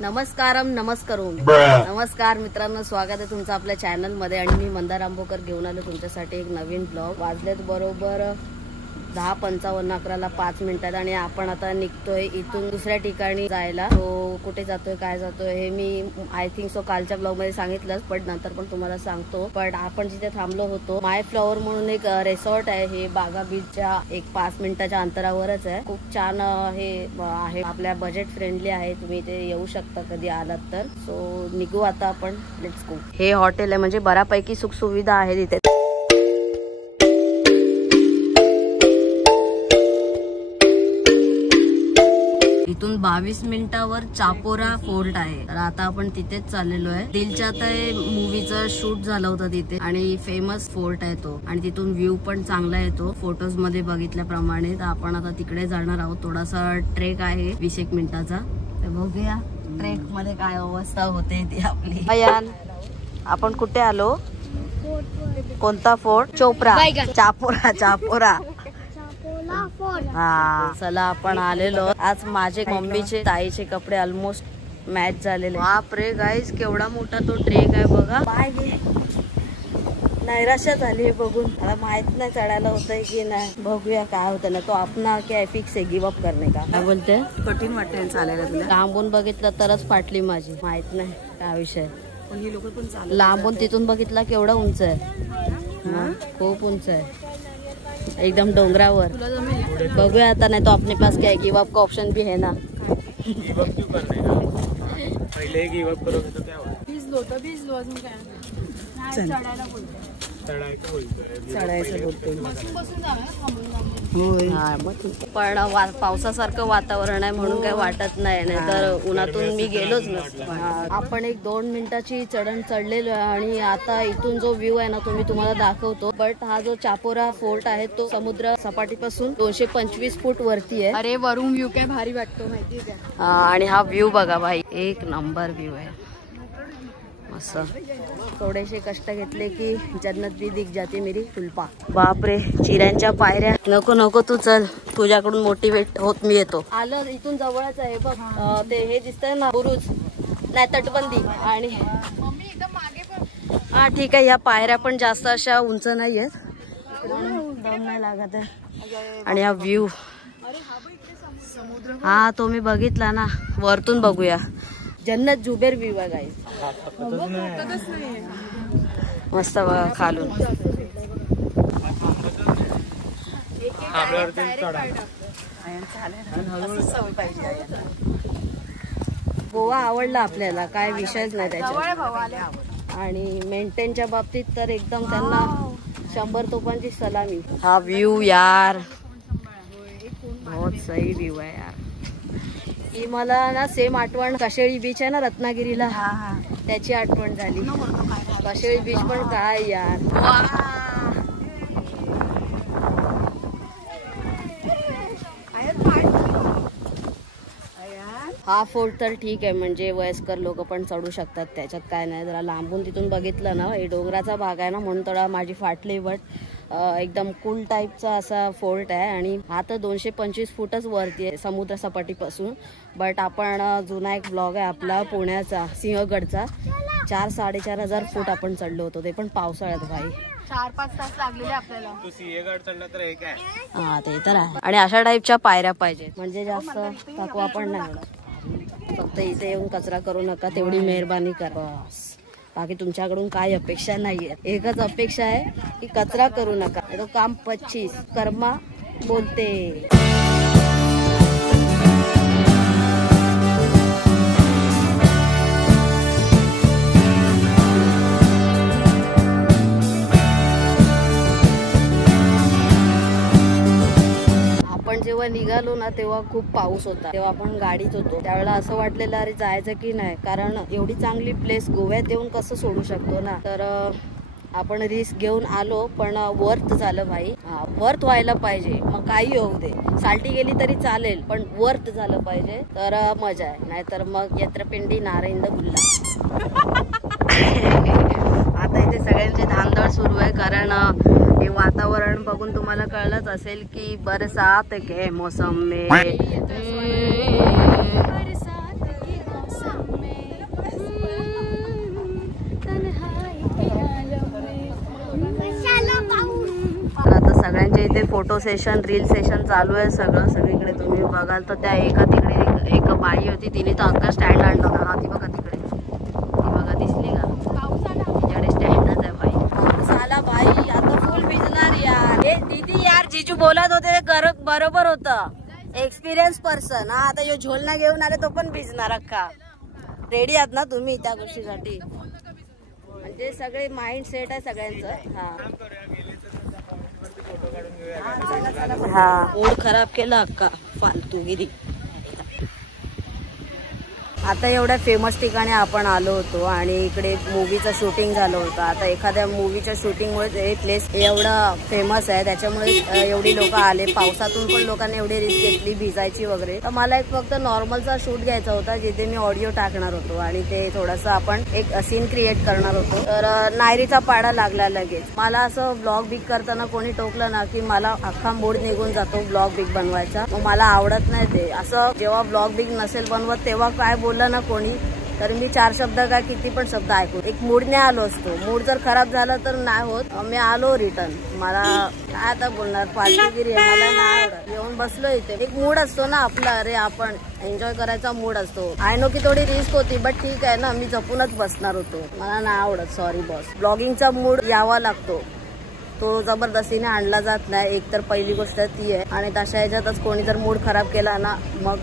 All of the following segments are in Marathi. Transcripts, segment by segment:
नमस्कार मित्रांनो, स्वागत आहे तुमचं आपल्या चॅनल मध्ये। आणि मी मंदार आंबोकर घेऊन आलो तुमच्यासाठी एक नवीन ब्लॉग। वाजलेत बरोबर 10:55 5 मिनिटात आणि आपण आता निघतोय इथून दुसऱ्या ठिकाणी जायला। तो कुठे जातोय काय जातोय हे मी आय थिंक सो कालच्या ब्लॉग मध्ये सांगितलंच, पण नंतर पण तुम्हाला सांगतो। पण आपण जिथे थांबलो होतो माय फ्लॉवर म्हणून एक रिसॉर्ट आहे, हे बागा बीचच्या एक 5 मिनिटाच्या अंतरावरच आहे। खूप छान हे आहे, आपल्या बजेट फ्रेंडली आहे, तुम्ही इथे येऊ शकता कधी आलात तर। सो निघू आता आपण, लेट्स गो। हे हॉटेल आहे, म्हणजे बऱ्यापैकी सुख सुविधा आहे तिथे। इथून 22 मिनिटावर चापोरा फोर्ट आहे, तर आता आपण तिथेच चाललेलो आहे। दिलच्या मूवीचं शूट झालं होतं तिथे आणि फेमस फोर्ट आहे तो, आणि तिथून व्ह्यू पण चांगला येतो फोटोज मध्ये बघितल्याप्रमाणे। तर आपण आता तिकडे जाणार आहोत। थोडासा ट्रेक आहे 20 मिनिटाचा, तर बघूया ट्रेक मध्ये काय अवस्था होते ती आपली। अयान, आपण कुठे आलो? कोणता फोर्ट? चोपरा, चापोरा। हा चला आपण आलेलो। आज माझे मम्मीचे ताईचे कपडे ऑलमोस्ट मॅच झालेले। बापरे गाईज, केवढा मोठा तो ट्रेक आहे बघा। पाय नैराश्य झाली बघून, मला माहित नाही चढायला होतंय की नाही, बघूया काय होतं ना। तो अपना क्या फिक्स आहे, गिव अप करणे का? काय बोलते? कठीण वाटतं चालायला तुला? लांबून बघितलं तरच फाटली माझी, माहित नाही काय विषय। पण ही लोक पण लांबून तिथून बघितला केवढा उंच आहे, खूप उंच आहे, एकदम डोंगरावर। बघूया आता, नहीं तो अपने पास क्या है, गिव अप का ऑप्शन भी है ना। गिव अप क्यों करने का? पहले गिव अप करोगे तो क्या होगा? 20 लो तो 20 लो, अजून काय? चढायला बोलतोय, चढायचं बोलतोय। पण पावसासारखं वातावरण आहे म्हणून काही वाटत नाही, नाहीतर उन्हातून मी गेलोच नसतो। आपण एक 2 मिनिटाची चढण चढलेलो आहे आणि आता इथून जो व्ह्यू आहे ना तो मी तुम्हाला दाखवतो। बट हा जो चापोरा फोर्ट आहे तो समुद्र सपाटीपासून 225 फूट वरती आहे। अरे वरून व्ह्यू काय भारी वाटतो माहिती आहे का? आणि हा व्ह्यू बघा भाई, एक नंबर व्ह्यू आहे मस्त। थोडेसे कष्ट घेतले की जन्नत भी दिख जाती मेरी फुलपा। बापरे, चिऱ्यांच्या पायऱ्या। नको नको तू चल, तुझ्याकडून मोटिवेट होत मी येतो। आलं इथून जवळच आहे बघ, ते हे दिसतंय ना बुरुज, नाही तटबंदी। आणि हा ठीक आहे, या पायऱ्या पण जास्त अशा उंच नाहीयेत, दम नाही लागत आहे। आणि हा व्ह्यू, हा तो मी बघितला ना, वरतून बघूया। जन्नत जुबेर व्ह्यू आहे गाईस, मस्त बघा खालून। गोवा आवडला आपल्याला, काय विषयच नाही त्याच्यात। आणि मेंटेनच्या बाबतीत तर एकदम त्यांना 100 तोफांची सलामी। हा व्ह्यू यार बहुत सही व्ह्यू आहे यार। ही मला ना सेम आठवण कशेळी बीच आहे ना रत्नागिरीला, त्याची आठवण झाली। कशेळी बीच पण काय यार, हा फोर्ट तर ठीक आहे, म्हणजे वयस्कर लोक पण चढू शकतात, त्याच्यात काय नाही। जरा लांबून तिथून बघितलं ना, हे डोंगराचा भाग आहे ना म्हणून थोडा माझी फाटली, बट एकदम कूल टाईपचा असा फोर्ट आहे। आणि हा तर 225 फूटच वरती आहे समुद्र सपाटीपासून। बट आपण जुना एक ब्लॉग आहे आपला पुण्याचा, सिंहगडचा, 4-4.5 हजार फूट आपण चढलो होतो, ते पण पावसाळ्यात भाई। 4-5 तास लागलेले आपल्याला। तू सिंहगड चढला तर एक आहे, हा ते तर आहे। आणि अशा टाईपच्या पायऱ्या पाहिजे, म्हणजे जास्त थकवा पण नाही होणार। फक्त इथे येऊन कचरा करू नका, तेवढी मेहरबानी करा बस। बाकी तुमच्याकडून काय अपेक्षा नाहीये, एकच अपेक्षा आहे की कचरा करू नका, तो काम 25 कर्मा बोलते। जेव्हा निघालो ना तेव्हा खूप पाऊस होता, तेव्हा आपण गाडीत होतो, त्यावेळेला असं वाटलेलं अरे जायचं की नाही, कारण एवढी चांगली प्लेस गोव्यात येऊन कसं सोडू शकतो ना। तर आपण रिस्क घेऊन आलो, पण वर्थ झालं भाई। वर्थ व्हायला पाहिजे, मग काही होऊ दे, साल्टी गेली तरी चालेल, पण वर्थ झालं पाहिजे तर मजा आहे, नाहीतर मग यत्रपिंडी नारायण गुल्ला। आता इथे सगळ्यांची धांदळ सुरू आहे, कारण हे वातावरण बघून तुम्हाला कळलंच असेल की बरसात के मौसम में आमच्या इथे फोटो सेशन रील सेशन चालू आहे सगळं सगळीकडे तुम्ही बघाल तर त्या एका तिकडे एक बाई होती तिने तर अख्खा स्टँड आणला होता. ती बघा तिकडे ती बघा दिसली का तिच्याकडे स्टँडच आहे बाई. पाऊस आला बाई आता फुल भिजणार यार. हे दीदी यार जीजू बोलत होते बरोबर होतं. Experience person. हा आता यो झोलना घेऊन आले तो पण भिजणार अख्खा. रेडी आहात ना तुम्ही त्या गोष्टीसाठी? म्हणजे सगळे माइंड सेट आहे सगळ्यांचं. हा मूड खराब केला अक्का फालतूगिरी. आता एवढ्या फेमस ठिकाणी आपण आलो होतो आणि इकडे मूवीचं शूटिंग झालं होतं. आता एखाद्या मूवीच्या शूटिंगमुळे हे प्लेस एवढं फेमस आहे त्याच्यामुळे एवढी लोक आले. पावसातून पण लोकांनी एवढी रिस्क घेतली भिजायची वगैरे. तर मला एक फक्त नॉर्मलचा शूट घ्यायचा होता जिथे मी ऑडिओ टाकणार होतो आणि ते थोडंसं आपण एक सीन क्रिएट करणार होतो. तर नायरीचा पाडा लागला लगेच. मला असं ब्लॉग बिग करताना कोणी टोकलं ना की मला अख्खा मूड निघून जातो ब्लॉग बिग बनवायचा. मग मला आवडत नाही ते. असं जेव्हा ब्लॉग बिग नसेल बनवत तेव्हा काय बोललं ना कोणी तर मी 4 शब्द काय किती पण शब्द ऐकू. एक मूडने आलो असतो. मूड जर खराब झाला तर नाही होत. मी आलो रिटर्न. मला काय आता बोलणार फालतूगिरी आहे. मला नाही आवडत. येऊन बसलो इथे. एक मूड असतो ना आपला. अरे आपण एन्जॉय करायचा मूड असतो. आय नो की थोडी रिस्क होती बट ठीक आहे ना. मी जपूनच बसणार होतो. मला नाही आवडत. Sorry boss. ब्लॉगिंगचा मूड यावा लागतो. तो जबरदस्तीने आणला जात नाही. एक तर पहिली गोष्ट ती आहे आणि तशा ह्याच्यातच कोणी जर मूड खराब केला ना मग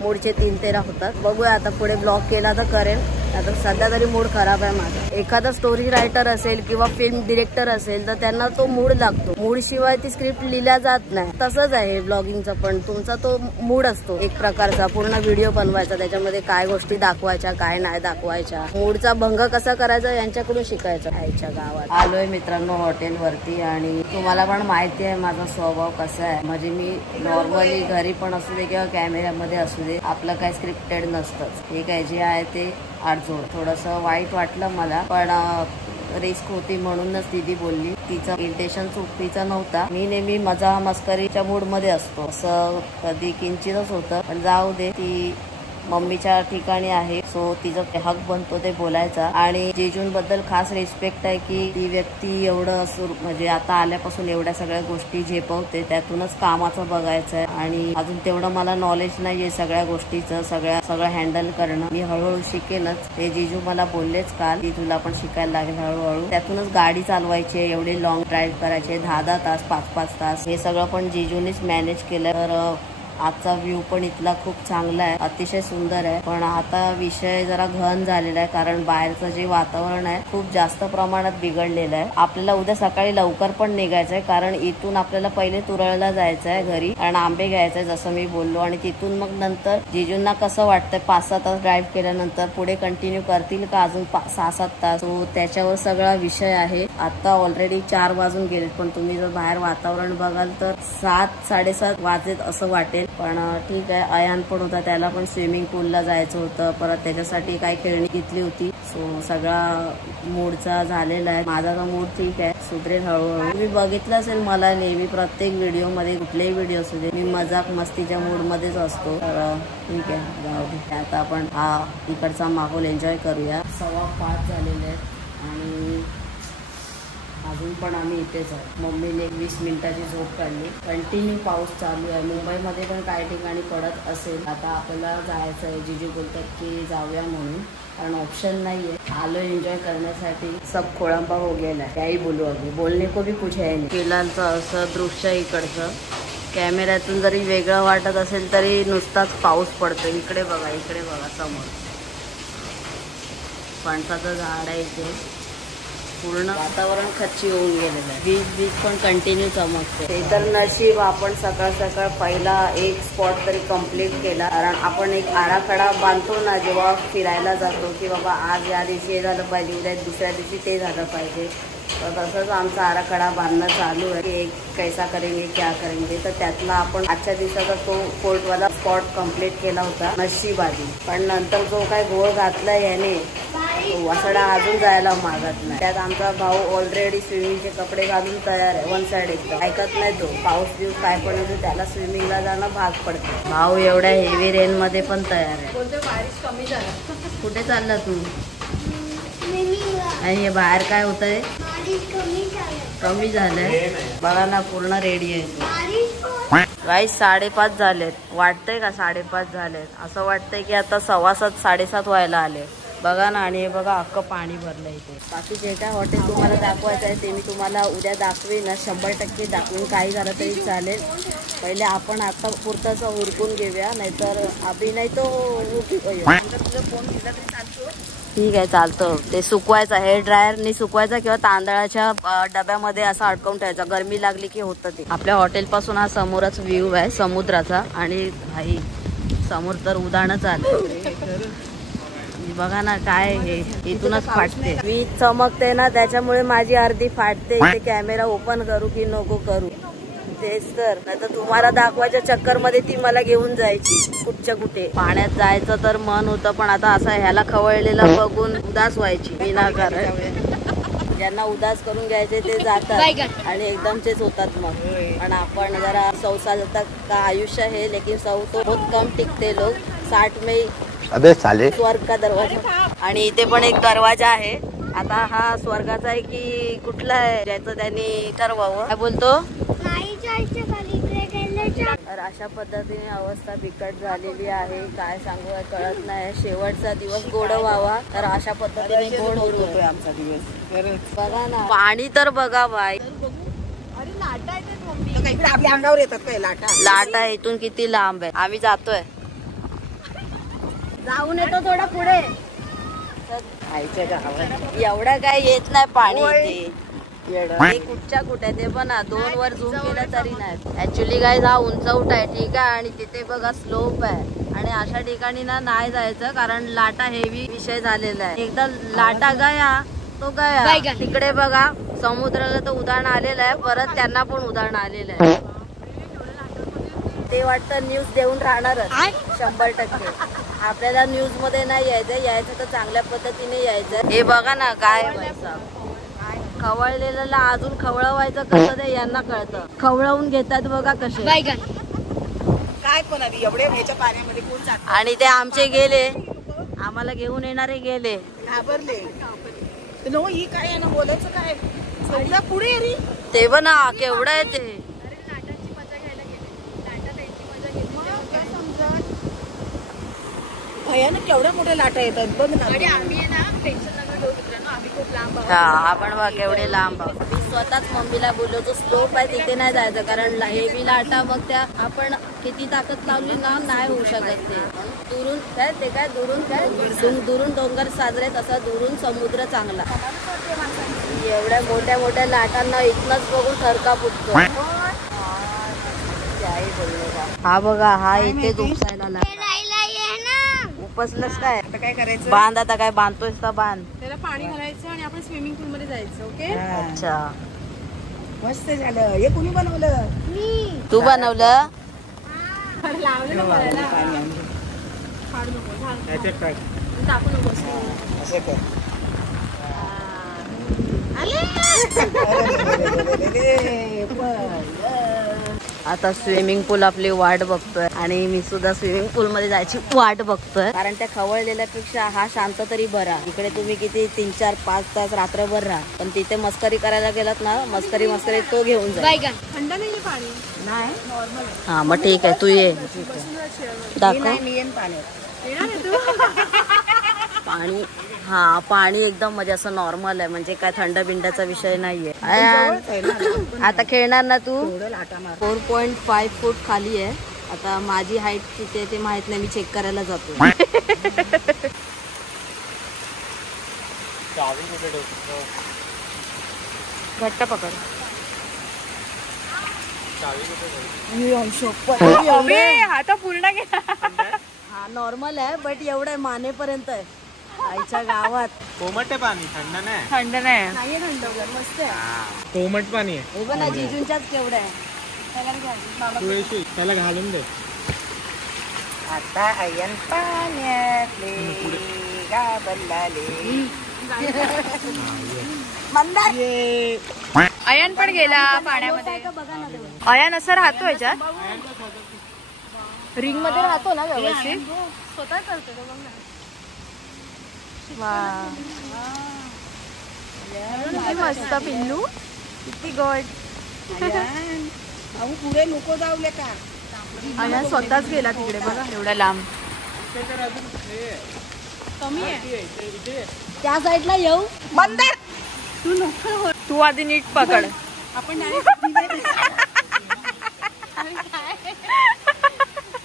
मूडचे 3-13 होतात. बघूया आता पुढे ब्लॉग केला तर करेल. आता सध्या तरी मूड खराब आहे माझा. एखादा स्टोरी रायटर असेल किंवा फिल्म डिरेक्टर असेल तर त्यांना तो मूड लागतो. मूड शिवाय ती स्क्रिप्ट लिहिल्या जात नाही. तसंच आहे ब्लॉगिंगचं पण. तुमचा तो मूड असतो एक प्रकारचा. पूर्ण व्हिडिओ बनवायचा त्याच्यामध्ये काय गोष्टी दाखवायच्या काय नाही दाखवायच्या. मूडचा भंग कसा करायचा यांच्याकडून शिकायचं. आईच्या गावात आलोय मित्रांनो हॉटेलवरती आणि तुम्हाला पण माहिती आहे माझा स्वभाव कसा आहे. म्हणजे मी नॉर्मली घरी पण असू दे किंवा कॅमेऱ्यामध्ये असू दे आपलं काय स्क्रिप्टेड नसतंच. हे काय जे आहे ते आडजोड. थोडंसं वाईट वाटलं मला पण रिस्क होती म्हणूनच दीदी बोलली. तिचं इंटेन्शन चुकीचं नव्हता. मी नेहमी मजा मस्करीच्या मूड मध्ये असतो. असं कधी किंचितच होतं पण जाऊ दे. ती मम्मीच्या ठिकाणी आहे सो तिचा हक बनतो ते बोलायचा. आणि जेजूंबद्दल खास रिस्पेक्ट आहे की ती व्यक्ती एवढं म्हणजे आता आल्यापासून एवढ्या सगळ्या गोष्टी झेपवते. त्यातूनच कामाचं बघायचं आहे आणि अजून तेवढं मला नॉलेज नाहीये सगळ्या गोष्टीचं. सगळं हँडल करणं मी हळूहळू शिकेनच. ते जीजू मला बोललेच काल की तुला पण शिकायला लागेल हळूहळू. त्यातूनच गाडी चालवायची एवढे लॉंग ड्राईव्ह करायचे 10-10 तास 5-5 तास. हे सगळं पण जीजूनीच मॅनेज केलं. तर आजचा व्ह्यू पण इथला खूप चांगला आहे. अतिशय सुंदर आहे. पण आता विषय जरा घन झालेला आहे कारण बाहेरचं जे वातावरण आहे खूप जास्त प्रमाणात बिघडलेलं आहे. आपल्याला उद्या सकाळी लवकर पण निघायचं आहे कारण इथून आपल्याला पहिले तुरळला जायचं आहे घरी कारण आंबे घ्यायचे जसं मी बोललो. आणि तिथून मग नंतर जीजूंना कसं वाटतंय 5-6 तास ड्राईव्ह केल्यानंतर पुढे कंटिन्यू करतील का अजून 6-7 तास. त्याच्यावर सगळा विषय आहे. आता ऑलरेडी 4 वाजून गेलेत पण तुम्ही जर बाहेर वातावरण बघाल तर 7-7:30 वाजेत असं वाटेल. पण ठीक आहे. अयान पण होता त्याला पण स्विमिंग पूलला जायचं होतं. परत त्याच्यासाठी काही खेळणी घेतली होती. सो सगळा मूडचा झालेला आहे. माझा तर मूड ठीक आहे. सुधरेल हळूहळू. तुम्ही बघितलं असेल मला नेहमी प्रत्येक व्हिडिओ मध्ये कुठलेही व्हिडिओ असू दे मी मजाक मस्तीच्या मूड मध्येच असतो. तर ठीक आहे जाऊ दे. आता आपण हा इकडचा माहोल एन्जॉय करूया. 5:15 झालेले आहेत आणि अजून पण आम्ही इथेच आहोत. मम्मीने 20 मिनिटाची झोप काढली. कंटिन्यू पाऊस चालू आहे. मुंबईमध्ये पण काही ठिकाणी पडत असेल. आता आपल्याला जायचं आहे. जीजू बोलतात की जाऊया म्हणून कारण ऑप्शन नाहीये. आलो एन्जॉय करण्यासाठी. सब खोळंबा हो गेला है. काही बोलू अभी बोलने को भी कुछ है नाही. केलांचं असं दृश्य इकडचं कॅमेऱ्यातून जरी वेगळं वाटत असेल तरी नुसताच पाऊस पडतो. इकडे बघा समोर फणसाचं झाड आहे. इथे पूर्ण वातावरण खच्ची होऊन गेलेलं आहे. वीज पण कंटिन्यू चमकते. ते तर नशीब आपण सकाळ पहिला एक स्पॉट तरी कंप्लीट केला. कारण आपण एक आराखडा बांधतो ना जेव्हा फिरायला जातो की बाबा आज या दिवशी हे झालं पाहिजे उद्या दुसऱ्या दिवशी ते झालं पाहिजे. तर तसंच आमचा आराखडा बांधणं चालू आहे की एक कैसा करेंगे क्या करेंगे. तर त्यातला आपण आजच्या दिवसाचा तो फोर्टवाला स्पॉट कंप्लीट केला होता नशिबाजी. पण नंतर जो काय गोळ घातला याने वासडा अजून जायला मागत नाही. त्यात आमचा भाऊ ऑलरेडी स्विमिंगचे कपडे घालून तयार आहे. 1 साइड एकदम ऐकत नाही तो. पाऊस दिवस काय पडतो त्याला स्विमिंगला जाणं भाग पडतं. भाऊ एवढ्या हेवी रेन मध्ये पण तयार आहे. बारिश कमी झाला. कुठे चालला तू? आणि हे बाहेर काय होतंय कमी झालंय बघा ना, पूर्ण रेडी आहे. गाईस 5:30 झालेत. वाटतंय का 5:30 झालेत? असं वाटतंय की आता 7:15 7:30 व्हायला आले. बघा ना, आणि हे बघा अख्खं पाणी भरलं इथे. बाकी जे काय हॉटेल तुम्हाला दाखवायचं आहे ते मी तुम्हाला उद्या दाखवेन ना, 100% दाखवून. काही झालं तरी चालेल. पहिले आपण आता पुरताच उरकून घेऊया, नाहीतर अभिनय तो तुझा फोन घेतला तरी चालतो. ठीक आहे, चालतं. ते सुकवायचं, हेअर ड्रायरनी सुकवायचा किंवा तांदळाच्या डब्यामध्ये असं अडकवून ठेवायचा. गरमी लागली की होतं ते. आपल्या हॉटेल पासून हा समोरच व्ह्यू आहे समुद्राचा, आणि भाई समोर तर उदाहरणच आलं. बघा ना काय हे, इथूनच फाटते. मी चमकते ना त्याच्यामुळे माझी अर्धी फाटते. इथे कॅमेरा ओपन करू की नको करू, तेच तर. नाही तर तुम्हाला दाखवायच्या चक्कर मध्ये ती मला घेऊन जायची कुठच्या कुठे. पाण्यात जायचं तर मन होतं, पण आता असं ह्याला खवळलेलं बघून उदास व्हायची विनाकारण. ज्यांना उदास करून घ्यायचे ते जातात आणि एकदमचेच होतात मग. पण आपण जरा 100 का आयुष्य है, लेकिन 100 तो बहुत कम टिकते लोग. 60 में अबे साले. स्वर्ग का दरवाजा. आणि इथे पण एक दरवाजा आहे. आता हा स्वर्गाचा आहे की कुठला आहे ज्याचं त्यांनी ठरवावं. काय बोलतो. तर अशा पद्धतीने अवस्था बिकट झालेली आहे. काय सांगू कळत नाही. शेवटचा दिवस गोड व्हावा, तर अशा पद्धतीने गोड होतोय आमचा दिवस. बघा ना, पाणी तर बघा बाई. आपल्या अंगावर येतात काय लाटा इथून किती लांब आहे. आम्ही जातोय, जाऊन येतो थोडा पुढे. एवढं काय येत नाही पाणी इथे. कुठच्या कुठे ते पण 2 वर झूम केलं तरी नाही. ऍक्च्युली काय हा उंचवट आहे, ठीक आहे, आणि तिथे बघा स्लोप आहे. आणि अशा ठिकाणी ना नाही जायचं, कारण लाटा हेवी विषय झालेला आहे. एकदा लाटा गया तो गया. तिकडे बघा समुद्राला तर उधाण आलेलं आहे, परत त्यांना पण उधाण आलेलं आहे. ते वाटतं न्यूज देऊन राहणारच 100%. आपल्याला न्यूज मध्ये नाही यायचं तर चांगल्या पद्धतीने यायचं. हे बघा ना काय खवळलेलं अजून खवळवायचं कसं ते यांना कळतं. खवळवून घेतात बघा कसे. काय पण एवढे ह्याच्या पाण्यामध्ये कोण जात. आणि ते आमचे गेले, आम्हाला घेऊन येणारे गेले, घाबरले. ही काय ना बोलायचं काय पुढे रे. ते पण केवढं आहे ते. भयानक केवढ्या मोठ्या लाटा येतात बघ ना. आम्ही ना टेन्शन नका घेऊ मित्रांनो, आम्ही खूप लांब आहोत. आपण बघ केवढे लांब आहोत. मी स्वतःच मम्मीला बोललो तो स्लोप आहे तिथे नाही जायचं, कारण हेवी लाटा मग त्या आपण किती ताकद लावली ना नाही होऊ शकत. ते दुरून काय ते काय दुरून काय दुरून डोंगर साजरे, तसा दुरून समुद्र चांगला. एवढ्या मोठ्या मोठ्या लाटांना इथनच बघून थरका फुटतो. हा बघा हा इथे उपसायला उपसलंच काय. आता काय करायचं. बांध आता काय बांधतोयस का बांध. त्याला पाणी घालायचं आणि आपण स्विमिंग पूल मध्ये जायचं. ओके. अच्छा मस्त झालं. हे कुणी बनवलं. तू बनवलं. लावलं ना करायला. फाडू नको, टाकू नकोस. आता स्विमिंग पूल आपली वाट बघतोय, आणि मी सुद्धा स्विमिंग पूल मध्ये जायची वाट बघतोय. कारण त्या खवळलेल्यापेक्षा हा शांत तरी बरा. इकडे तुम्ही किती 3, 4, 5 तास रात्रभर राहा, पण तिथे मस्करी करायला गेलात ना, मस्करी तो घेऊन जा. थंड नाही पाणी. नाही नॉर्मल. हा मग ठीक आहे, तू ये दाखव. पाणी हा पाणी एकदम म्हणजे असं नॉर्मल आहे, म्हणजे काय थंड बिंडाचा विषय नाहीये. आता खेळणार ना तू. 4.5 फूट खाली आहे. आता माझी हाईट किती आहे ते माहित नाही, मी चेक करायला जातो. घट्ट पकड. आता पूर्ण गेला. हा नॉर्मल आहे, बट एवढं मानेपर्यंत आहे. आईच्या गावात कोमट आहे पाणी, थंड नाही. थंड नाही थंड मस्त आहे. कोमट पाणी आहे. हे पण जिजूंच्याच केवढं आहे. त्याला घालून दे. आता अयन पाण्यातले गाबल्लाले. अयन पण गेला पाण्यामध्ये. अयन असं राहतो याच्यात, रिंग मध्ये राहतो ना व्यवस्थित. स्वतः करतो. किती मस्त पिल्लू, किती गोड. पुढे नको जाऊले का. अया स्वतःच गेला तिकडे बघा, एवढा लांब. कमी आहे त्या साईडला येऊ. मंदार तू आधी नीट पकड. आपण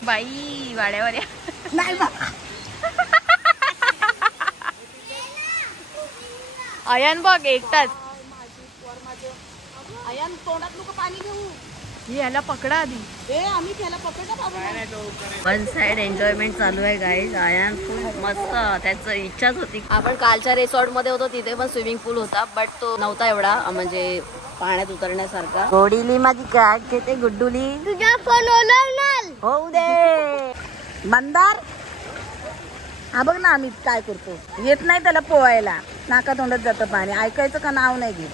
बाई वाड्यावर या. नाही बा. अयान बघ एकटाच. अयान तोंडात नको पाणी घेऊ. याला पकडा आधी. आम्ही त्याला पकडा बाबा. वन साइड एन्जॉयमेंट चालू आहे गाईज. आयान खूप मस्त, त्याचं इच्छाच होती. आपण कालच्या रिसॉर्ट मध्ये होतो तिथे पण स्विमिंग पूल होता, बट तो नव्हता एवढा म्हणजे पाण्यात उतरण्यासारखा. गोडीली माझी काय घेते गुड्डुली. तुझा फोन होऊ दे. मंदार हा बघ ना आम्ही काय करतो. येत नाही त्याला पोवायला, नाका तोंडात जातं पाणी. ऐकायचं का नाव नाही घेत.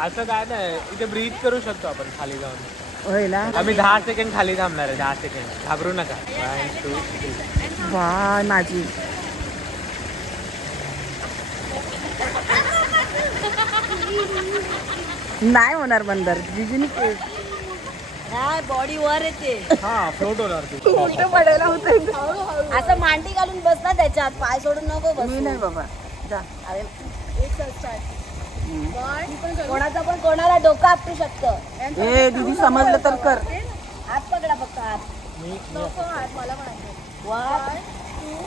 असं काय नाही, इथे ब्रीथ करू शकतो आपण खाली जाऊन. होय ना. आम्ही 10 सेकंड खाली थांबणार आहे. 10 सेकंड, घाबरू नका. 1 2 3. बाय माझी. नाही होणार बंदर. जिजूनी बॉडी वर येते. हा फ्लोट होणार तू. उलटं पडायला होतं. असं मांडी घालून बस ना त्याच्यात, पाय सोडून नको बस. मी नाही बाबा जा. अरे कोणाचा पण कोणाला डोकं आपटू शकतं. ए दीदी समजलं तर कर. हात पकडा फक्त हात. नको हात मला म्हणायचं. 1 2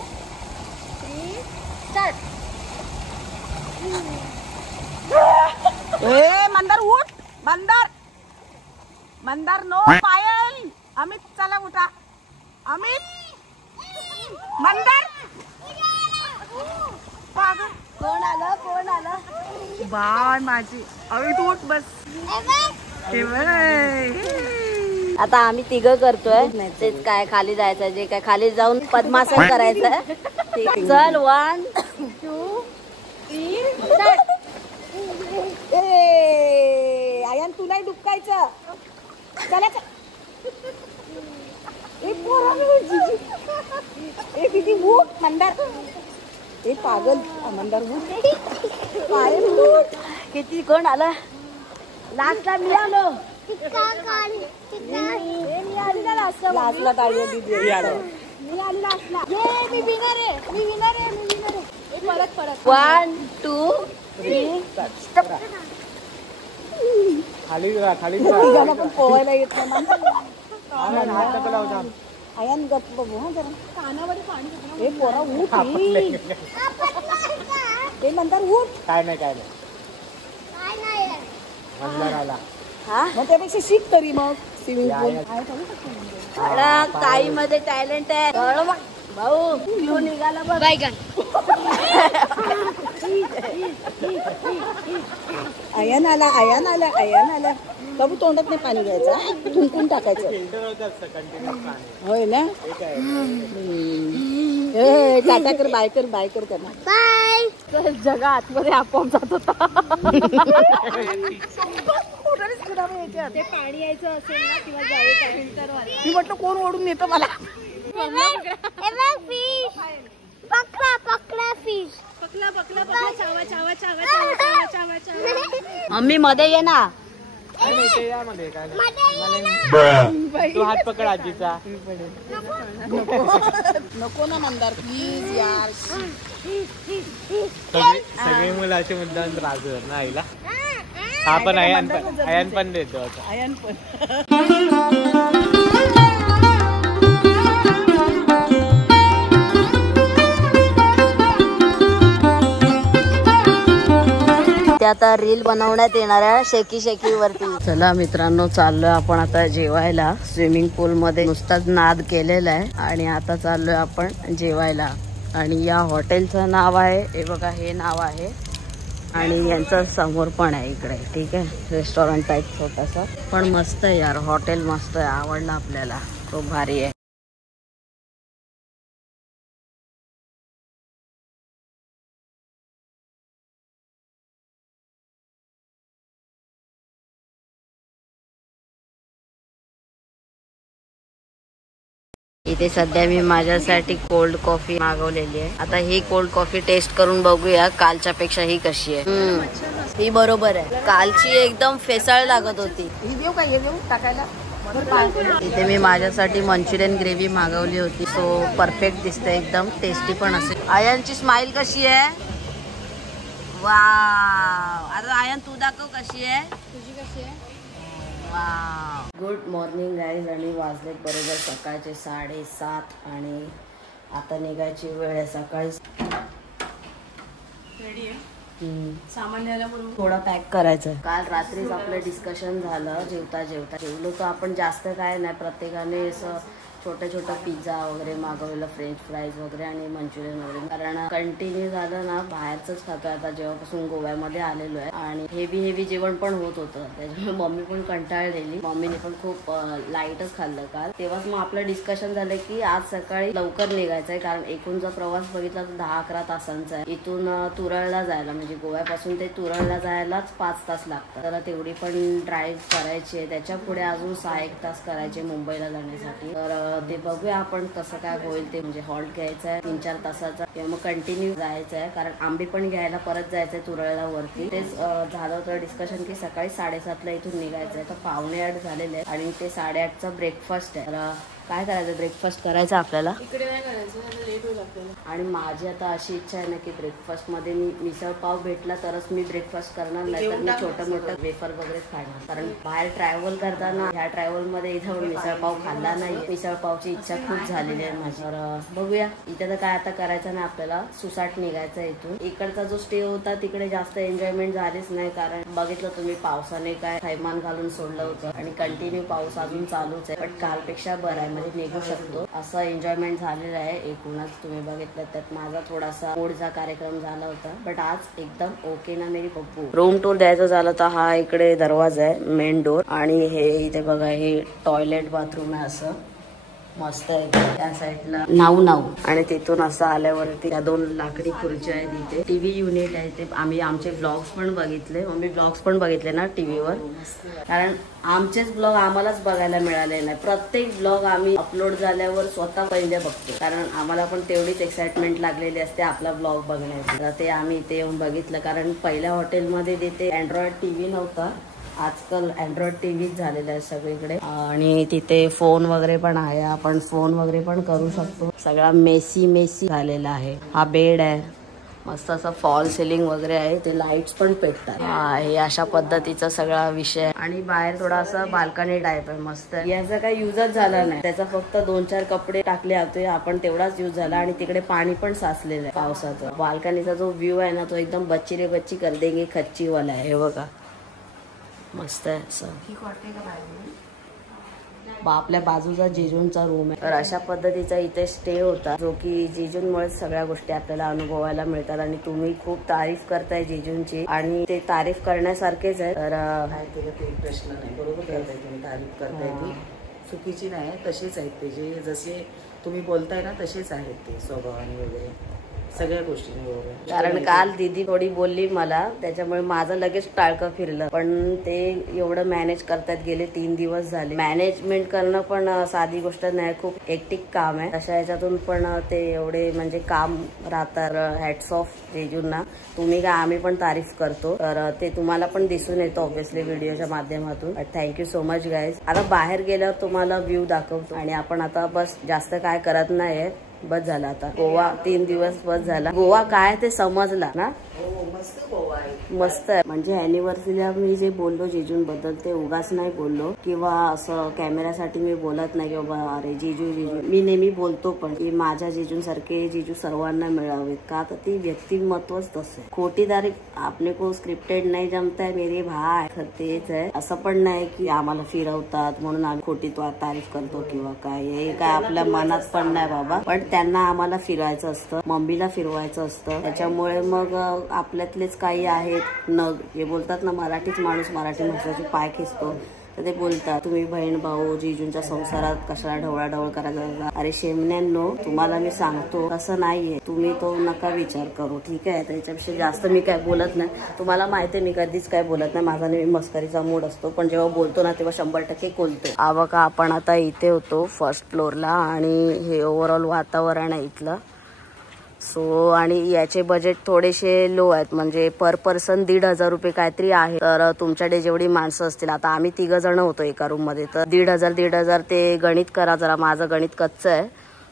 3 स्टार्ट. ए मंदार उठ. मंदार मंदार नो. पायल अमित चला उठा. अमित मंदार पागल. कोण आलं बाय माझी. अमित उठ बस. हे आता आम्ही तिघं करतोय. तेच काय खाली जायचं, जे काय खाली जाऊन पद्मासन करायचं. चल 1 2 3 स्टार्ट. आयान तू नाही डुबकायचं. चला ए दीदी उठ. मंदार ए पागल. मंदार उठ. पायल उठ. किती कोण आलं लास्टला? मी आलो. लास्टला काय दीदी. मी आलो. मी आली लास्टला. मी विनर आहे. मी विनर आहे. मी विनर आहे. परत परत 1 2 3 स्टॉप. खाली जा, खाली तिघांना पण पोवायला येत नाही. हात नको लावू जा. आयान गप्प बघू हा जरा. कानावर पाणी. ए पोरा उठ. ते मंदार उठ. काय नाही मंदार आला. मग त्यापेक्षा शिक तरी मग स्विमिंग पूल. ताई मध्ये टॅलेंट आहे. कळलं मग भाऊ. तू निघाला बघ. आयान आला. बाबू तोंडात नाही पाणी घ्यायचं, थुंकून टाकायचं. होय ना. टाटा कर. बाय कर त्यांना. तर जगा आतमध्ये आपोआप जात होता. ते पाणी यायचं असेल ना किंवा जायचं तर मी म्हटलं कोण ओढून येतं मला. मम्मी मध्ये ये ना. यामध्ये काय तू हात पकड आजीचा. नको ना मंदार प्लीज यार. सगळी मुलं अशी मुद्दाम त्रास देतात ना आईला. हा पण आयन पण देतो आता. आयन पण. ते आता रील बनवण्यात येणाऱ्या शेकी वरती. चला मित्रांनो, चाललोय आपण आता जेवायला. स्विमिंग पूल मध्ये नुसताच नाद केलेला आहे आणि आता चाललोय आपण जेवायला. आणि या हॉटेलचं नाव आहे, हे बघा, हे नाव आहे. आणि यांचं समोर पण आहे इकडे. ठीक आहे, रेस्टॉरंट टाईप छोटासा, पण मस्त आहे यार. हॉटेल मस्त आहे, आवडलं आपल्याला, खूप भारी आहे. इथे सध्या मी माझ्यासाठी कोल्ड कॉफी मागवलेली आहे. आता ही कोल्ड कॉफी टेस्ट करून बघूया कालच्या पेक्षा ही कशी आहे. ही बरोबर आहे. कालची एकदम फेसाळ लागत होती. ही देऊ का, हे देऊ टाकायला. इथे मी माझ्यासाठी मंचुरियन ग्रेव्ही मागवली होती. सो परफेक्ट दिसते, एकदम टेस्टी पण असेल. आयनची स्माइल कशी आहे? वाव. आता आयन तू दाखव कशी आहे. तुझी कशी आहे? Good morning guys. आणि वाजलेत बरोबर सकाळचे 7:30 आणि आता निघायची वेळ आहे. सकाळी रेडी आहे. सामान न्यायला बोलू. थोडा पॅक करायचं. काल रात्रीच आपलं डिस्कशन झालं. जेवता जेवलो तर आपण जास्त काय नाही, प्रत्येकाने असं छोटा पिझ्झा वगैरे मागवलेला, फ्रेंच फ्राईज वगैरे आणि मंचुरियन वगैरे. कारण कंटिन्यू झालं ना बाहेरच खातोय आता जेव्हापासून गोव्यामध्ये आलेलो आहे. आणि हेवी जेवण पण होत होतं, त्याच्यामुळे मम्मी पण कंटाळलेली. मम्मीने पण खूप लाईटच खाल्लं काल. तेव्हाच मग आपलं डिस्कशन झालं की आज सकाळी लवकर निघायचं आहे. कारण एकूणचा प्रवास बघितला तर 10-11 तासांचा आहे. इथून तुरळला जायला, म्हणजे गोव्यापासून ते तुरळला जायलाच 5 तास लागतात. तर तेवढी पण ड्राईव्ह करायची आहे. त्याच्या पुढे अजून 6-1 तास करायचे मुंबईला जाण्यासाठी. तर ते बघूया आपण कसं काय होईल ते. म्हणजे हॉल्ट घ्यायचा आहे 3-4 तासाचा किंवा मग कंटिन्यू जायचं आहे. कारण आंबे पण घ्यायला परत जायचंय तुरळला वरती. तेच झालं होतं डिस्कशन की सकाळी 7:30ला इथून निघायचंय. तर 7:45 झालेले आहे आणि ते 8:30चा ब्रेकफास्ट आहे. तर काय करायचं, ब्रेकफास्ट करायचा आपल्याला. इकडे नाही करायचं, लेट होईल आपल्याला. आणि माझी आता अशी इच्छा आहे ना की ब्रेकफास्ट मध्ये मी मिसळ पाव भेटला तरच मी ब्रेकफास्ट करणार, नाही तर मी छोटं मोठं वेफर वगैरे खाणार. कारण बाहेर ट्रॅव्हल करताना ह्या ट्रॅव्हल मध्ये इथं मिसळ पाव खाल्ला नाही. मिसळ पावची इच्छा खूप झालेली आहे माझी. तर बघूया. इथे तर काय आता करायचं ना, आपल्याला सुसाट निघायचं इथून. इकडचा जो स्टे होता तिकडे जास्त एन्जॉयमेंट झालीच नाही. कारण बघितलं तुम्ही पावसाने काय थैमान घालून सोडलं होतं आणि कंटिन्यू पाऊस अजून चालूच आहे. पण कालपेक्षा बरं आहे, म्हणजे निघू शकतो असं एन्जॉयमेंट झालेलं आहे. एकूणच तुम्ही बघितलं त्यात माझा थोडासा ओढचा कार्यक्रम झाला होता. बट आज एकदम ओके ना मेरी पप्पू. रूम टूर द्यायचं झालं तर हा इकडे दरवाजा आहे, मेन डोर. आणि हे इथे बघा, हे टॉयलेट बाथरूम आहे. असं मस्त आहे. त्या साईडला नाव आणि तिथून असं आल्यावरती त्या 2 लाकडी खुर्च्या आहेत. इथे टीव्ही युनिट आहे. ते आम्ही आमचे ब्लॉग्स पण बघितले, मम्मी ब्लॉग्स पण बघितले ना टीव्हीवर. कारण आमचेच ब्लॉग आम्हालाच बघायला मिळाले नाही. प्रत्येक ब्लॉग आम्ही अपलोड झाल्यावर स्वतः पहिले बघतो. कारण आम्हाला पण तेवढीच एक्साइटमेंट लागलेली असते आपला ब्लॉग बघण्याची. तर ते आम्ही इथे येऊन बघितलं. कारण पहिल्या हॉटेलमध्ये तिथे अँड्रॉइड टीव्ही नव्हता. आजकाल अँड्रॉइड टीव्हीच झालेला आहे सगळीकडे. आणि तिथे फोन वगैरे पण आहे, आपण फोन वगैरे पण करू शकतो. सगळा मेसी झालेला आहे. हा बेड आहे, मस्त असं फॉल सिलिंग वगैरे आहे. ते लाईट्स पण पेटतात. हे अशा पद्धतीचा सगळा विषय. आणि बाहेर थोडासा बाल्कनी टाईप आहे, मस्त. याचा काही युजच झाला नाही. त्याचा फक्त 2-4 कपडे टाकले होते आपण, तेवढाच युज झाला. आणि तिकडे पाणी पण साचलेलं आहे पावसाचं. बाल्कनीचा जो व्ह्यू आहे ना, तो एकदम बच्ची रे बच्ची कर देंगे खच्ची वाला आहे. हे बघा मस्त आहे असं. आपल्या बाजूचा जेजूनचा रूम आहे. तर अशा पद्धतीचा इथे स्टे होता, जो की जेजूनमुळे सगळ्या गोष्टी आपल्याला अनुभवायला मिळतात. आणि तुम्ही खूप तारीफ करताय जेजूनची, आणि ते तारीफ करण्यासारखेच आहे. तर काही प्रश्न नाही, बरोबर करताय तुम्ही. तारीफ करताय ती चुकीची नाही, तसेच आहेत ते. जे जसे तुम्ही बोलताय ना तसेच आहेत ते स्वभावाने वगैरे सगळ्या गोष्टी. कारण काल दीदी थोडी बोलली मला, त्याच्यामुळे माझं लगेच टाळकं फिरलं. पण ते एवढं मॅनेज करतात गेले 3 दिवस झाले. मॅनेजमेंट करणं पण साधी गोष्ट नाही, खूप हेक्टिक काम आहे. तशा याच्यातून पण ते एवढे म्हणजे काम राहतात. हॅट्स ऑफ जेजूंना. तुम्ही काय, आम्ही पण तारीफ करतो. तर ते तुम्हाला पण दिसून येतं ऑब्व्हियसली व्हिडिओच्या माध्यमातून. Thank you so much guys. आता बाहेर गेल्यावर तुम्हाला व्ह्यू दाखवतो. आणि आपण आता बस जास्त काय करत नाहीये, बस झाला आता. गोवा 3 दिवस बस झाला. गोवा काय ते समजला ना. मस्त आहे. म्हणजे अॅनिव्हर्सरीला मी जे बोललो जेजूंबद्दल ते उगाच नाही बोललो, किंवा असं कॅमेऱ्यासाठी मी बोलत नाही की बाबा अरे जेजू. मी नेहमी बोलतो पण की माझ्या जेजूंसारखे जेजू सर्वांना मिळावेत. का तर ती व्यक्तिमत्वच तसं आहे. खोटी तारीफ आपले को स्क्रिप्टेड नाही जमता है मेरे भाई. तेच आहे. असं पण नाही की आम्हाला फिरवतात म्हणून आम्ही खोटी तारीफ करतो किंवा काय. हे काय आपल्या मनात पण नाही बाबा. पण त्यांना आम्हाला फिरवायचं असतं, मम्मीला फिरवायचं असतं. त्याच्यामुळे मग आपल्यातलेच काही आहेत नग, हे बोलतात ना मराठीच माणूस मराठी माणसाचे पाय खेचतो, तर ते बोलतात तुम्ही बहीण भाऊ जीजूंच्या संसारात कशाला ढवळाढवळ करायला. अरे शेमण्यांनो, तुम्हाला मी सांगतो तसं नाहीये, तुम्ही तो नका विचार करू, ठीक आहे. त्याच्यापेक्षा जास्त मी काय बोलत नाही. तुम्हाला माहिती मी कधीच काय बोलत नाही, माझा नेहमी मस्करीचा मूड असतो, पण जेव्हा बोलतो ना तेव्हा 100% बोलतो. बघा आपण आता इथे होतो फर्स्ट फ्लोअरला आणि हे ओव्हरऑल वातावरण आहे इथलं. सो आणि याचे बजेट थोडेसे लो आहेत, म्हणजे पर पर्सन 1,500 रुपये काहीतरी आहे. तर तुमच्याकडे जेवढी माणसं असतील, आता आम्ही 3 जण होतो एका रूम मध्ये, तर 1,500 ते गणित करा जरा, माझं गणित कच्चं आहे.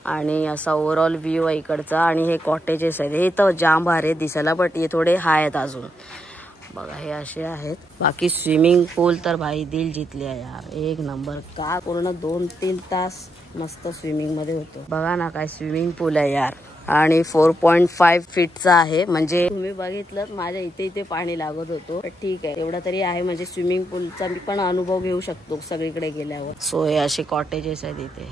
आणि असा ओव्हरऑल व्ह्यू आहे इकडचा. आणि हे कॉटेजेस आहेत, हे तर जाम भारी दिसायला, बट हे थोडे हाय आहेत अजून. बघा हे असे आहेत. बाकी स्विमिंग पूल तर भाई दिल जितले आहे यार, एक नंबर. का पूर्ण 2-3 तास मस्त स्विमिंग मध्ये होतो. बघा ना काय स्विमिंग पूल आहे यार. आणि 4.5 फीटचा आहे, म्हणजे तुम्ही बघितलं माझ्या इथे पाणी लागत होतो, ठीक आहे एवढा तरी आहे, म्हणजे स्विमिंग पूलचा मी पण अनुभव घेऊ शकतो सगळीकडे गेल्यावर. सो हे असे कॉटेजेस आहेत इथे,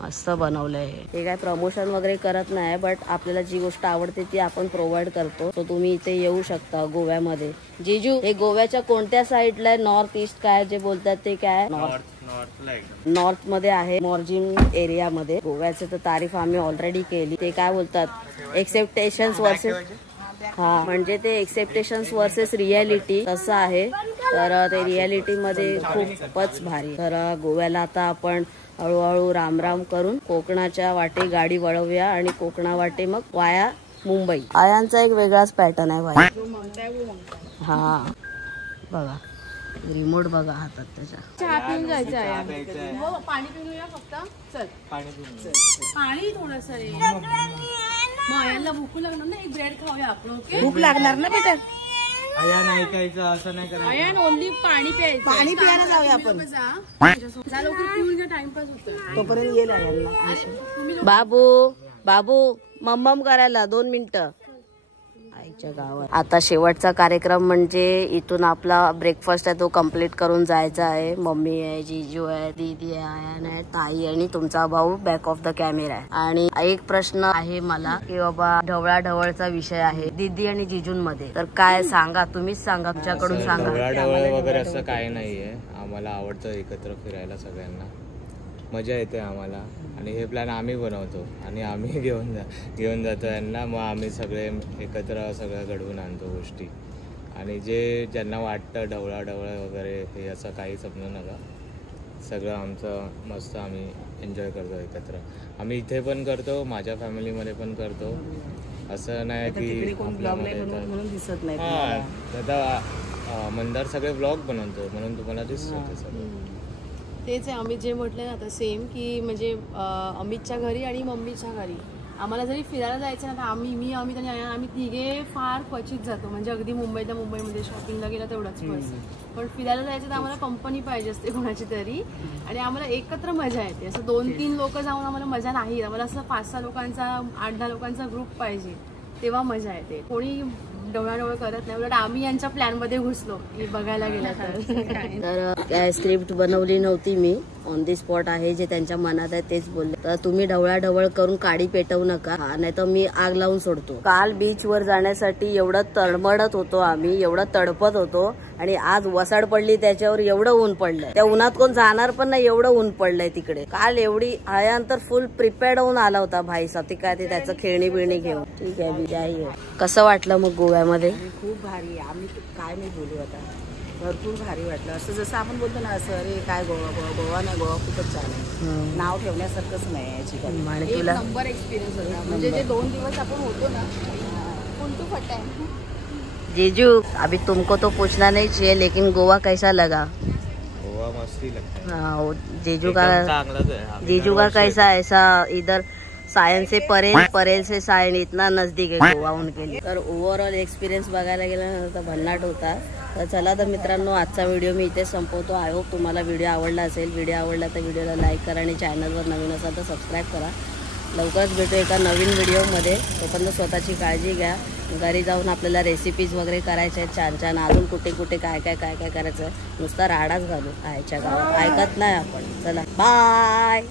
मस्त बनवलंय. हे काय प्रमोशन वगैरे करत नाही, बट आपल्याला जी गोष्ट आवडते ती आपण प्रोव्हाइड करतो. सो तुम्ही इथे येऊ शकता गोव्यामध्ये. जीजू हे गोव्याच्या कोणत्या साईडला आहे? नॉर्थ ईस्ट काय जे बोलतात ते काय? नॉर्थ मध्ये आहे, मॉर्जिन एरिया मध्ये. गोव्याचं तर तारीफ आम्ही ऑलरेडी केली. ते काय बोलतात एक्सेप्टेशन्स वर्सेस, हा म्हणजे ते एक्सेप्टेशन्स वर्सेस रियालिटी तसं आहे. तर ते रियालिटी मध्ये खूपच भारी. तर गोव्याला आता आपण हळूहळू रामराम करून कोकणाच्या वाटे गाडी वळवूया आणि कोकणा वाटे मग वाया मुंबई. आयांचा एक वेगळाच पॅटर्न आहे भाई. हा बघा रिमोट बघा हातात त्याच्या. चहा पिऊन जायचं आहे, पाणी पिऊन या फक्त. चल पाणी थोडस रे, मग यांना भूक लागणार ना, एक ब्रेड खाऊया आपण. ओके भूक लागणार ना बेटा. आयान ऐकायचं असं नाही करायचं. आयान ओनली पाणी प्यायचं. पाणी प्यायला जाऊया आपण. जा लवकर पिऊन घ्या, टाइमपास होतो. तोपर्यंत येईल आयांना. बाबू बाबू मम्मम करायला 2 मिनिटं आईच्या गावात. आता शेवटचा कार्यक्रम म्हणजे इथून आपला ब्रेकफास्ट आहे तो कम्प्लीट करून जायचा आहे. मम्मी आहे, जीजू आहे, दीदी आहे, आयान आहे, ताई आणि तुमचा भाऊ बॅक ऑफ द कॅमेरा आहे. आणि एक प्रश्न आहे मला की बाबा ढवळाढवळचा विषय आहे दीदी आणि जीजूंमध्ये, तर काय सांगा, तुम्हीच सांगा, तुमच्याकडून सांगा. ढवळाढवळ वगैरे असं काही नाहीये. आम्हाला आवडतं एकत्र फिरायला, सगळ्यांना मजा येते आम्हाला. आणि हे प्लॅन आम्ही बनवतो आणि आम्ही घेऊन जातो यांना. मग आम्ही सगळे एकत्र सगळं घडवून आणतो गोष्टी. आणि ज्यांना वाटतं ढवळाढवळ वगैरे हे असं काही समजू नका. सगळं आमचं मस्त आम्ही एन्जॉय करतो एकत्र. आम्ही इथे पण करतो, माझ्या फॅमिलीमध्ये पण करतो. असं नाही की म्हणून दिसत नाही. आता मंदार सगळे ब्लॉग बनवतो म्हणून तुम्हाला दिसतं ते सगळं. तेच आहे, अमित जे म्हटलं ना आता सेम, की म्हणजे अमितच्या घरी आणि मम्मीच्या घरी आम्हाला जरी फिरायला जायचं ना, तर मी अमित आणि आम्ही तिघे फार क्वचित जातो. म्हणजे अगदी मुंबईमध्ये शॉपिंगला गेला तेवढाच बस. पण फिरायला जायचं तर आम्हाला कंपनी पाहिजे असते कोणाची तरी, आणि आम्हाला एकत्र मजा येते. असं 2-3 लोक जाऊन आम्हाला मजा नाही. आम्हाला असं 5-6 लोकांचा 8-10 लोकांचा ग्रुप पाहिजे, तेव्हा मजा येते. कोणी ढवळाढवळ करत नाही. उलट आम्ही यांच्या प्लॅन मध्ये घुसलो बघायला गेला तर. काय स्क्रिप्ट बनवली नव्हती मी, ऑन दी स्पॉट आहे, जे त्यांच्या मनात आहे तेच बोलले. तर तुम्ही ढवळाढवळ करून काडी पेटवू नका, नाही तर मी आग लावून सोडतो. काल बीच वर जाण्यासाठी एवढं तडमडत होतो आम्ही, एवढं तडपत होतो, आणि आज वसाड पडली त्याच्यावर, एवढं ऊन पडलंय. त्या उन्हात कोण जाणार पण नाही, एवढं ऊन पडलंय तिकडे. काल एवढी आयान तर फुल प्रिपेअर्ड होऊन आला होता भाई साठी, काय ते त्याचं खेळणी बिळणी घेऊन. ठीक आहे विजय. कसं वाटलं मग गोव्यामध्ये? खूप भारी. आम्ही काय नाही बोलू आता, भरपूर भारी वाटलं. असं जसं आपण बोलतो ना, असं अरे काय गोवा नाही, गोवा खूपच छान आहे. नाव ठेवण्यासारखंच नाही याची. आणि तुला नंबर एक्सपिरियन्स होता. म्हणजे जे 2 दिवस आपण होतो ना, उलटू फट आहे. जीजू अभी तुमको तो पूछना नहीं चाहिए, लेकिन गोवा कैसा लगा? गोवा मस्ती लगता है. हाँ, जीजू का कैसा, ऐसा इधर सायन से परेल से सायन इतना नजदीक है गोवा उनके लिए. तर ओव्हरऑल एक्सपिरियन्स बघायला गेल्यानंतर भन्नाट होता. तर चला तर मित्रांनो, आजचा व्हिडिओ मी इथे संपवतो. आय होप तुम्हाला व्हिडिओ आवडला असेल. व्हिडिओ आवडला तर व्हिडिओला लाईक करा आणि चॅनलवर नवीन असाल तर सबस्क्राईब करा. लवकरच भेटू एका नवीन व्हिडिओमध्ये. तोपर्यंत स्वतःची काळजी घ्या. घरी जाऊन आपल्याला रेसिपीज वगैरे करायच्या आहेत छान छान. अजून कुठे कुठे काय करायचं आहे, नुसता राडाच घालू आयच्या गावात. ऐकत नाही आपण. चला बाय.